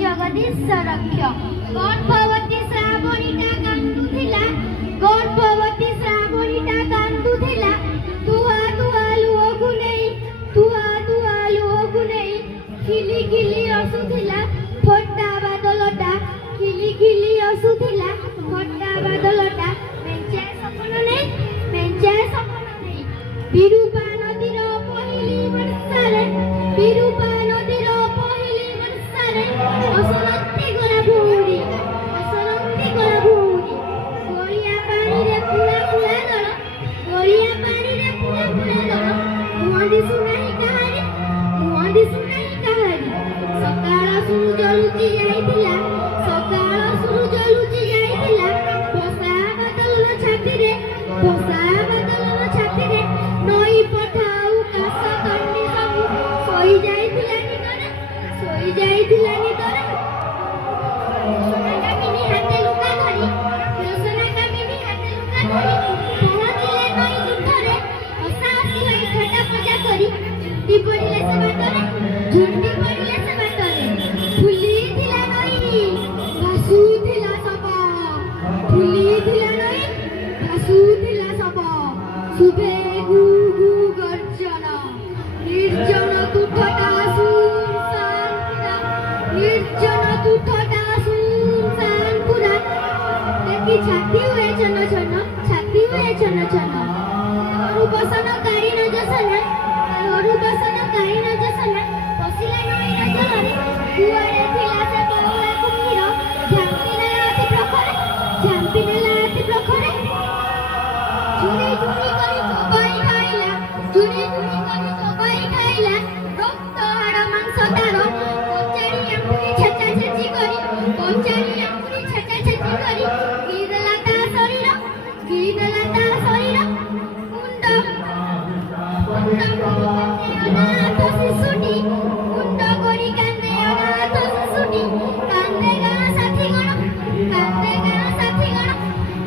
ଜଗଦୀଶ ରକ୍ଷ। ଗର୍ଭବତୀ ଶ୍ରାବଣୀଟା କାନ୍ଦୁଥିଲା, ଗର୍ଭବତୀ ଶ୍ରାବଣୀଟା କାନ୍ଦୁଥିଲା, ତୁହା ତୁହା ଲୁହକୁ ନେଇ, ତୁହା ତୁହା ଲୁହକୁ ନେଇ ଖିଲି ଖିଲି ହସୁଥିଲା ଫଟା ବାଦଲଟା, ଖିଲି ଖିଲି ହସୁଥିଲା ଫଟା ବାଦଲଟା। ମେଞ୍ଚାଏ ସପନ ନେଇ, ମେଞ୍ଚାଏ ସପନ ନେଇ ବିରୂପା ନଦୀର ପହିଲି ବର୍ଷାରେ, ବିରୂପା ନଦୀର ପହିଲି ବର୍ଷାରେ ଅସରନ୍ତି ଗଲା ଭଉଣୀ, ଅସରନ୍ତି ଗଲା ଭଉଣୀ। ଗୋଳିଆ ପାଣିରେ ପୁଳା ପୁଳା ଦଳ, ଗୋଳିଆ ପାଣିରେ ପୁଳା ପୁଳା ଦଳ, ମୁହଁ ଦିଶୁନାହିଁ କାହାରି, ମୁହଁ ଦିଶୁନାହିଁ କାହାରି। ସକାଳ ସୂରୁଜ ଲୁଚି ଯାଇଥିଲା, ସକାଳ ସୂରୁଜ ଲୁଚି ଯାଇଥିଲା ବର୍ଷା ବାଦଲର ଛାତିରେ, ବର୍ଷା ବାଦଲର ଛାତିରେ। ନଈ ପଠା ଆଉ କାଶ ତଣ୍ଡି ସବୁ ଶୋଇ ଯାଇଥିଲା ନିଦରେ, ଶୋଇ ଯାଇଥିଲା ନିଦରେ। ଲୋସନା କାମିନୀ ହାତେ ଲୁଗା ଧରି, ଲୋସନା କାମିନୀ ହାତେ ଲୁଗା ଧରି ପହଞ୍ଚିଲେ ନଈ ତୁଠରେ। ହସା ହସି ହୋଇ ଥଟ୍ଟା ମଜା କରି ଝୁଣ୍ଟି ପଡ଼ିଲେ ସେ ବାଟରେ, ଝୁଣ୍ଟି ପଡ଼ିଲେ ସେ ବାଟରେ। ଫୁଲିଥିଲା ନଈ, ଭାସୁଥିଲା ସବ, ଫୁଲିଥିଲା ନଈ, ଭାସୁଥିଲା ସବ। ଶୁଭେ ଗୁ ଗୁ ଗର୍ଜନ, ନିର୍ଜନ ତୁଠଟା ସୁନସାନ ପୁରା, ନିର୍ଜନ ତୁଠଟା ସୁନସାନ ପୁରା। ଦେଖି ଛାତି ହୁଏ ଛନ ଛନ, ଛାତି ହୁଏ ଛନ ଛନ। ଘରୁ ବସନ କାଢ଼ି ନ ଯସନା, ଘରୁ ବସନ କାଢ଼ି ନ ଯସନା ପଶିଲା ନଈର ଜଳରେ। କୁଆଡ଼େ ଥିଲା ସେ ବଉଳା କୁମ୍ଭୀର, ଝାମ୍ପି ନେଲା ଅତି ପ୍ରଖରେ, ଝାମ୍ପି ନେଲା ଅତି ପ୍ରଖରେ। ଝୁଣି ଝୁଣି କରି ଚୋବାଇ ଖାଇଲା, ଝୁଣି ଝୁଣି କରି ଚୋବାଇ ଖାଇଲା ରକ୍ତ ହାଡ଼ ମାଂସ ତାର। କଚାଡ଼ି ଆଙ୍ଗୁଠି ଛେଚା ଛେଚି କରି, କଚାଡ଼ି ଆଙ୍ଗୁଠି ଛେଚା ଛେଚି କରି ଗିଳିଦେଲା ତା ଶରୀର, ଗିଳିଦେଲା ତା ଶରୀର। ମୁଣ୍ଡ ମୁଣ୍ଡ କରି କାନ୍ଦେ ଅନାଥ ଶିଶୁଟି, ମୁଣ୍ଡ କରି କାନ୍ଦେ ଅନାଥ ଶିଶୁଟି। କାନ୍ଦେ ଗାଁ ସାଥୀଗଣ, କାନ୍ଦେ ଗାଁ ସାଥୀଗଣ।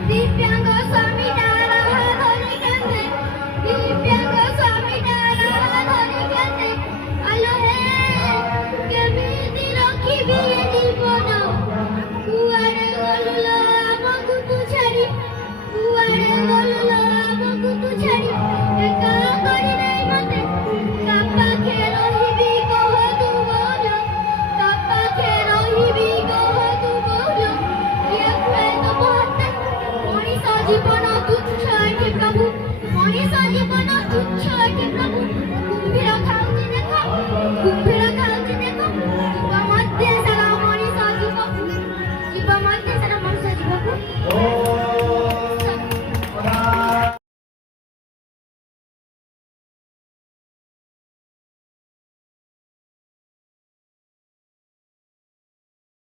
ଦିବ୍ୟାଙ୍ଗ ସ୍ୱାମୀଟା ରାହା ଧରି କାନ୍ଦେ, ଦିବ୍ୟାଙ୍ଗ ସ୍ୱାମୀଟା ରାହା ଧରି କାନ୍ଦେ। ଆଲୋ ହେ କେମିତି ରଖିବି ଏ ଜୀବନ, କୁଆଡ଼େ ଗଲୁ ଲୋ ଆମକୁ ତୁ ଛାଡ଼ି, କୁଆଡ଼େ ଗଲୁ ଲୋ ଆମକୁ ତୁ ଛାଡ଼ି। ଏକା କରି ନେଇ ମତେ କା ପାଖେ ରହିବି କହ ତୁ ବୋଲ, କା ପାଖେ ରହିବି କହ ତୁ ବୋଲ। କିଏ ଖୁଆଏ ତମ ହାତେ ମଣିଷ ଜୀବନ ତୁଚ୍ଛ ଏଠି ପ୍ରଭୁ, ମଣିଷ ଜୀବନ ତୁଚ୍ଛ ଏଠି ପ୍ରଭୁ। କୁମ୍ଭୀର ଖାଉଛି ଦେଖ, କୁମ୍ଭୀର ଖାଉଛି ଦେଖ। ଜୀବ ମଧ୍ୟ ସାରା ମଣିଷ ଜୀବକୁ, ଜୀବ ମଧ୍ୟ ସାରା ମଣିଷ ଜୀବକୁ